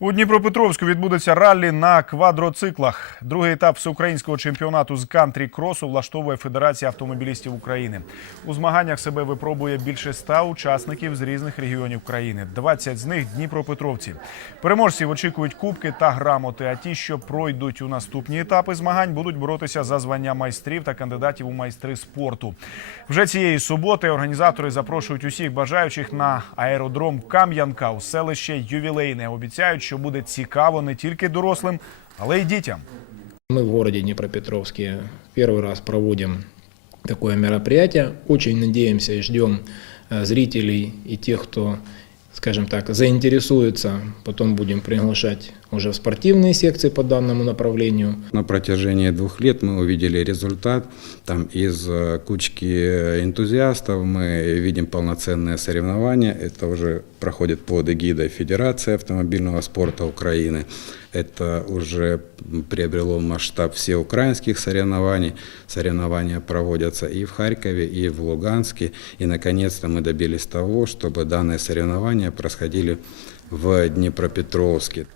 У Дніпропетровську відбудеться раллі на квадроциклах. Другий етап всеукраїнського чемпіонату з кантрі-кросу влаштовує Федерація автомобілістів України. У змаганнях себе випробує більше ста учасників з різних регіонів країни. 20 з них Дніпропетровці. Переможців очікують кубки та грамоти. А ті, що пройдуть у наступні етапи змагань, будуть боротися за звання майстрів та кандидатів у майстри спорту. Вже цієї суботи організатори запрошують усіх бажаючих на аеродром Кам'янка у селище Ювілейне. Обіцяють, що буде цікаво не тільки дорослим, але й дітям. Мы в городе Днепропетровске первый раз проводим такое мероприятие. Очень надеемся и ждем э, зрителей и тех, кто, скажем так, заинтересуется. Потом будем приглашать уже в спортивные секции по данному направлению. На протяжении двух лет мы увидели результат. Там из э, кучки энтузиастов мы видим полноценные соревнования. Это уже проходит под эгидой Федерации автомобильного спорта Украины. Это уже приобрело масштаб всеукраинских соревнований. Соревнования проводятся и в Харькове, и в Луганске. И, наконец-то, мы добились того, чтобы данные соревнования происходили в Днепропетровске.